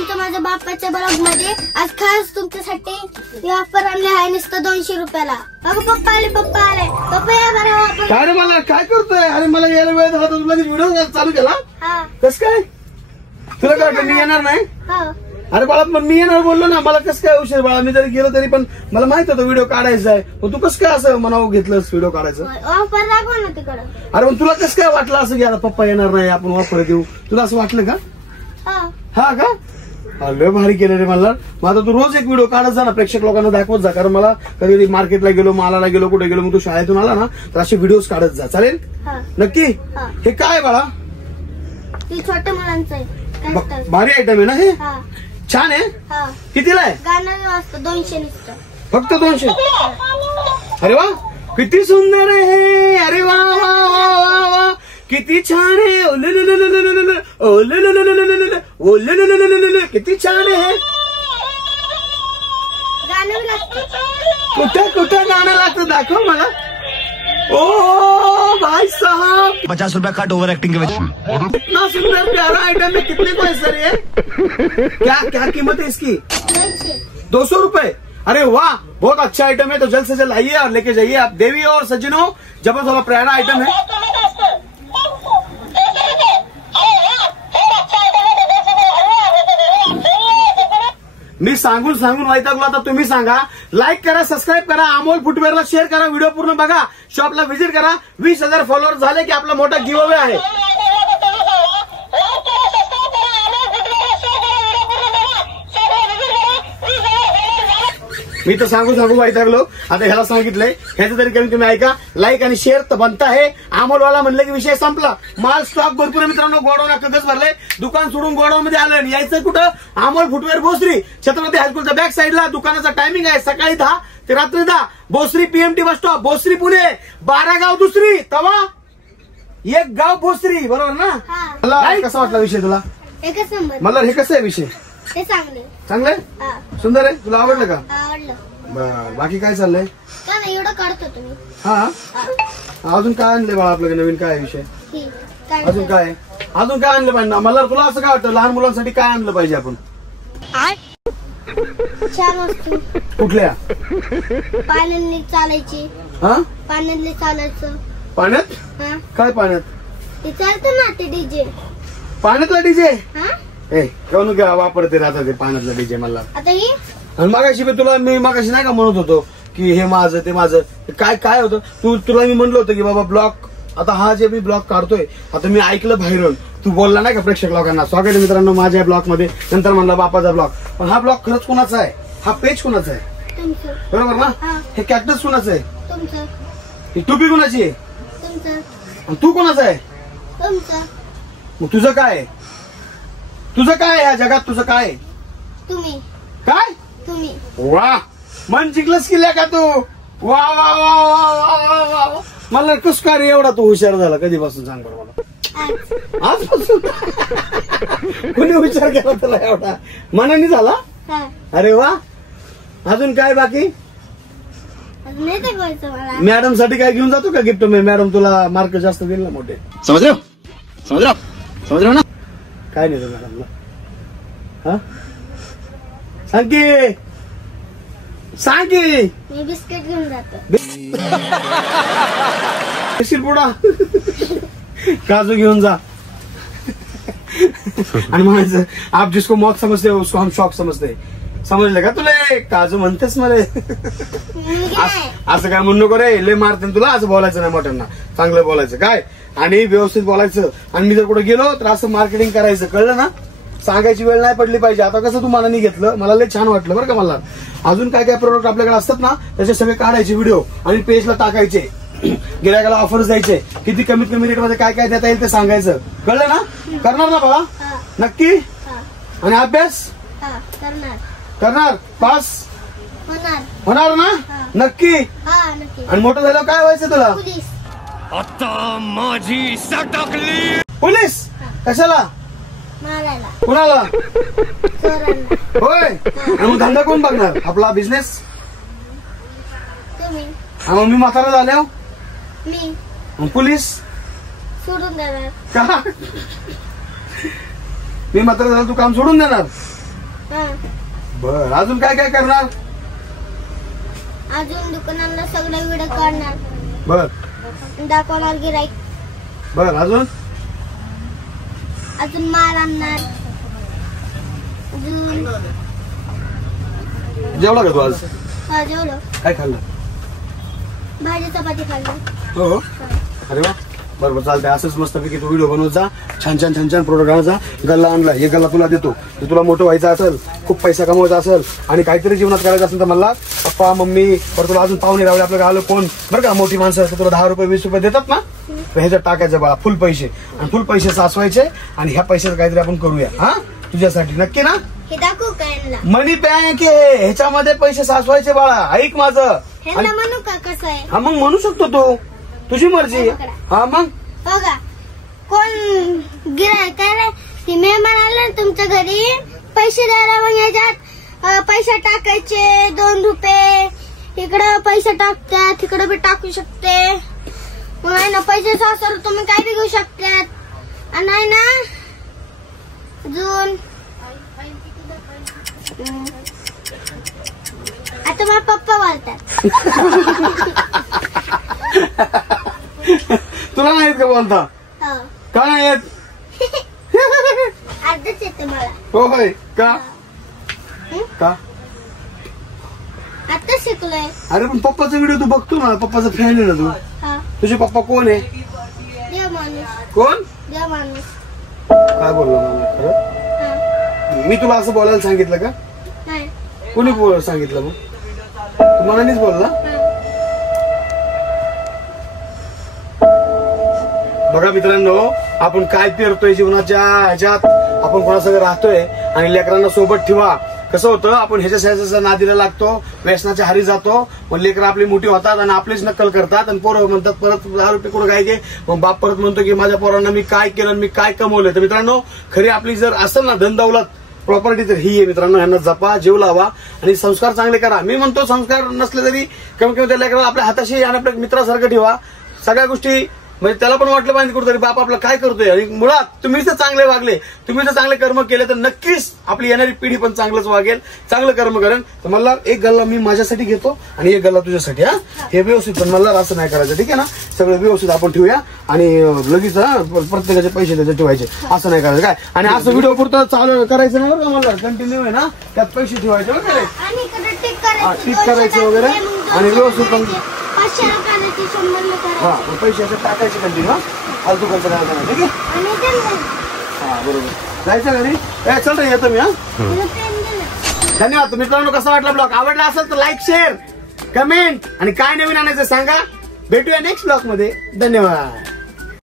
तुमचं माझ्या बाप्पाच्या ब्लॉग मध्ये. आज खास तुमच्यासाठी हे ऑफर आणले आहे नुसतं 200 रुपयाला. अगं पप्पा आले पप्पा या बरं. काय रे मला काय करतोय? अरे मला यायला वेळ झाला तर तुला व्हिडिओ चालू केला. कस काय तुला काय वाटतं मी येणार नाही? अरे बाळा पण मी येणार बोललो ना. मला कसं काय उशीर बाळा, मी जरी गेलो तरी पण मला माहित होतं व्हिडिओ काढायचा आहे. पण तू कसं काय असं मनावर घेतलंस व्हिडिओ काढायचं? ऑफर दाखव ना तिकडं. अरे पण तुला कसं काय वाटलं असं की आता पप्पा येणार नाही आपण ऑफर देऊ? तुला असं वाटलं का? हा का? लय भारी केलं रे मला. मग आता तू रोज एक व्हिडिओ काढत जा ना, प्रेक्षक लोकांना दाखवत जा. कारण मला कधी मार्केटला गेलो, मालाला गेलो, कुठे गेलो, मग तू शाळेतून आला ना तर असे व्हिडिओ काढत जा. चालेल नक्की? हे काय बाळा? छोट्या मुलांचं आहे. भारी आयटम आहे ना हे? छान आहे. कितीला आहे? गाणं वाजतं 200 नुसतं. फक्त 200? अरे वा किती सुंदर आहे. अरे वा वा वा वा वा किती छान आहे. किती छान आहे. गाणं लागतं. कुठं गाणं लागतं दाखव मला. ओ भाई साहब 50 रुपया कट ओवर एक्टिंग के वजह. इतना सुंदर प्यारा आइटम है. कितने पैसे रे? क्या कीमत है इसकी? 200 रुपए. अरे वाह बहुत अच्छा आइटम है. तो जल्द से जल्द आइए और लेके जाइए आप. देवी और सज्जनों जबरदस्त और प्यारा आइटम है. मी सांगून वैतागलो. आता तुम्ही सांगा. लाईक करा, सबस्क्राईब करा, अमोल फुटवेअरला शेअर करा, व्हिडिओ पूर्ण बघा, शॉपला व्हिजिट करा. 20,000 फॉलोअर झाले की आपला मोठा गिव्ह अवे आहे. मी तर सांगू वैतागलो. आता ह्याला सांगितलंय ह्याचं तरी कमी तुम्ही ऐका. लाईक आणि शेअर तर बनता आहे. अमोलवाला म्हणलं की विषय संपला. माल स्टॉक भरपूर मित्रांनो. गोडाऊन कगच भरले. दुकान सोडून गोडाऊन मध्ये आलं. यायचं कुठं? अमोल फुटवेअर भोसरी, छत्रपती हायस्कूलच्या बॅक साईडला. दुकानाचा टायमिंग आहे सकाळी 10 ते रात्री 10. Bhosari PMT bus stop, Bhosari Pune. 12 गाव दुसरी तवा एक गाव भोसरी. बरोबर ना? मला कसा वाटला विषय तुला? एकच नंबर. मला हे कसं आहे विषय? हे चांगले चांगलं आहे. सुंदर आहे. तुला आवडलं का? आवडलं. बर बाकी काय चाललंय? का नाही एवढं काढतो तुम्ही? हा अजून काय आणले बाळा आपल्याकडे नवीन? काय विषय अजून काय आणलं पाहिजे? मला तुला असं काय वाटतं लहान मुलांसाठी काय आणलं पाहिजे आपण? छान वस्तू. कुठल्या? पाण्याने चालायची. पाण्यातले चालायचं. पाण्यात? काय पाण्यात? ते चालतं ना ते डीजे. पाण्यातला डीजे? कोण वापरते राहता ते पाण्यातला डीजे? मला आता ही आणि मागाशी मी मागाशी नाही का म्हणत होतो की हे माझं ते माझं काय होतं? तुला मी म्हणलं होतं की बाबा ब्लॉग आता हा जे मी ब्लॉग काढतोय आता मी ऐकलं बाहेरून. तू बोलला नाही का प्रेक्षक लोकांना स्वागत आहे मित्रांनो माझ्या ब्लॉग मध्ये. नंतर म्हणला बापाचा ब्लॉग. पण हा ब्लॉग खरंच कोणाचा आहे? हा पेज कोणाचा आहे? बरोबर ना? हे कॅक्टस कोणाचं आहे? ही टोपी कोणाची आहे? तू कोणाचा आहे? मग तुझं काय आहे? तुझं काय या जगात? तुझं काय? तुम्ही. काय? तुम्ही. वा मन जिंकलंच केल्या का तू? वा वा वा वा वा वा. मला कस काय एवढा तू हुशार झाला कधीपासून सांग बरं मला? आजपासून? कोणी विचार केला तुला एवढा? मनाने झाला? अरे वा. अजून काय बाकी? मॅडम साठी काय घेऊन जातो का गिफ्ट? मॅडम तुला मार्क जास्त देईल ना मोठे. समज रहे ना? काय नाही मॅडमला? हा सांग की. मी बिस्किट घेऊन जातो. बिस्किट पुडा काजू घेऊन जा. आणि म्हणायचं आप जिसको मौत समजते हो उसको हम शौक समजते. समजलं का तुला? काजू म्हणतेस मला? असं काय म्हणू नको रे. लय मारते तुला. असं बोलायचं नाही मोठ्यांना. चांगलं बोलायचं काय आणि व्यवस्थित बोलायचं. आणि मी जर कुठे गेलो तर असं मार्केटिंग करायचं. कळलं ना? सांगायची वेळ नाही पडली पाहिजे. आता कसं तुम्हाला नाही घेतलं मला लय छान वाटलं बरं का. मला अजून काय प्रोडक्ट आपल्याकडे असतात ना त्याचे सगळे काढायचे व्हिडिओ आणि पेजला टाकायचे. गिरायकाला ऑफर्स द्यायचे. किती कमीत कमी रेटमध्ये काय देता येईल ते सांगायचं. कळलं ना? करणार ना बाबा? नक्की? आणि अभ्यास करणार? पास होणार ना? नक्की? आणि मोठं झालं काय व्हायचं तुला? आता माझी सटकली. पोलीस? कशाला? कुणाला? होय. मग धंदा कोण बघणार? आपला बिझनेस? मग मी म्हातारा झाल्यावर पोलीस सोडून देणार का? मी म्हातारा झाला तू काम सोडून देणार? बर अजून काय काय करणार? अजून दुकानाला सगळे व्हिडिओ काढणार, बर दाखवणार गिराईक. बर अजून माल आणणार. अजून जेवला का तू आज? हा जेवलो. काय खाल्लं? भाजी चपाती खाल्ली. हो हो. अरे वा बरोबर चालतंय. असंच मस्तपैकी तू व्हिडिओ बनवत जा, छान छान छान छान प्रोडक्ट आणायचा. गल्ला आणला, एक गल्ला तुला देतो. तुला मोठं व्हायचं असेल, खूप पैसा कमवायचा असेल आणि काहीतरी जीवनात करायचं असेल तर मला पप्पा मम्मी पर तुला अजून पाहुणे रावले आपल्या गावाला कोण बरं का मोठी माणसं असतात तुला 10 रुपये 20 रुपये देतात ना, तर ह्याच्यात टाकायचं बाळा फुल पैसे. आणि फुल पैसे साचवायचे आणि ह्या पैशाचं काहीतरी आपण करूया. हा तुझ्यासाठी नक्की ना? हे दाखवू का यांना? मनी बँक आहे, ह्याच्यामध्ये पैसे साचवायचे बाळा. ऐक माझं. ह्यांना म्हणू का कसं आहे? हा मग म्हणू शकतो तू, तुझी मर्जी. हा मग बघा कोण गिरायक काय रे, ती मेहमान आले ना तुमच्या घरी, पैसे द्यायला मग याच्यात पैसे टाकायचे. 2 रुपये इकडं पैसे टाकतात, तिकडं बी टाकू शकते. मग आहे ना पैसे सासर तुम्ही काय बी घेऊ शकतात. आणि आहे ना अजून आता माझे पप्पा बोलतात. तुला नाही येत का बोलता? हो का नाही येत? अर्धच येते मला. होय का? का? आता शिकलोय. अरे पण पप्पाचा व्हिडिओ तू बघतो ना, पप्पाचा फॅन आहे ना तू. हा तुझे पप्पा कोण आहे? देव माणूस. कोण? देव माणूस. काय बोलला मला खरं? हा मी तुला असं बोलायला सांगितलं का? नाही. कोणी सांगितलं मग? तू मनानेच बोलला? बघा मित्रांनो, आपण काय पेरतोय जीवनाच्या ह्याच्यात, आपण कोणासंग राहतोय आणि लेकरांना सोबत ठेवा. कसं होतं आपण ह्याच्या नादीला लागतो, व्यसनाच्या हारी जातो, मग लेकरं आपली मोठी होतात आणि आपलीच नक्कल करतात आणि पोरं म्हणतात परत 10 रुपये कुठं काय घे. मग बाप परत म्हणतो की माझ्या पोरांना मी काय केलं, मी काय कमवलं. तर मित्रांनो खरी आपली जर असेल ना धन दौलत प्रॉपर्टी तर ही आहे मित्रांनो. ह्यांना जपा, जीव लावा आणि संस्कार चांगले करा. मी म्हणतो संस्कार नसले तरी कमी कमी त्या लेकराला आपल्या हाताशी आणि आपल्या मित्रासारखं ठेवा. सगळ्या गोष्टी म्हणजे त्याला पण वाटलं पाहिजे कुठेतरी बाप आपला काय करतोय. आणि मुळात तुम्ही जर चांगले वागले, तुम्ही जर चांगले कर्म केले तर नक्कीच आपली येणारी पिढी पण चांगलंच वागेल, चांगलं कर्म करेल. तर मला एक गल्ला मी माझ्यासाठी घेतो आणि एक गल्ला तुझ्यासाठी. हा हे व्यवस्थित, पण मला असं नाही करायचं, ठीक आहे ना? सगळं व्यवस्थित आपण ठेवूया आणि लगेच प्रत्येकाचे पैसे त्याचे ठेवायचे, असं नाही करायचं काय. आणि असं व्हिडिओ पुरतं चालू करायचं नाही बरं का, मला कंटिन्यू आहे ना त्यात पैसे ठेवायचे वगैरे, आणि इकडे टिक टिक करायचं वगैरे आणि व्यवस्थित पण 500 रुपयाची 100 हा पैसे टाकायचे कंटिन्यू. फालतू खर्च करायचा नाही, ठीक आहे? हा बरोबर. जायचं घरी. चल रे येतो मी. हा धन्यवाद मित्रांनो. कसा वाटला ब्लॉग? आवडला असेल तर लाईक, शेअर, कमेंट आणि काय नवीन आणायचं सांगा. भेटूया नेक्स्ट ब्लॉग मध्ये. धन्यवाद.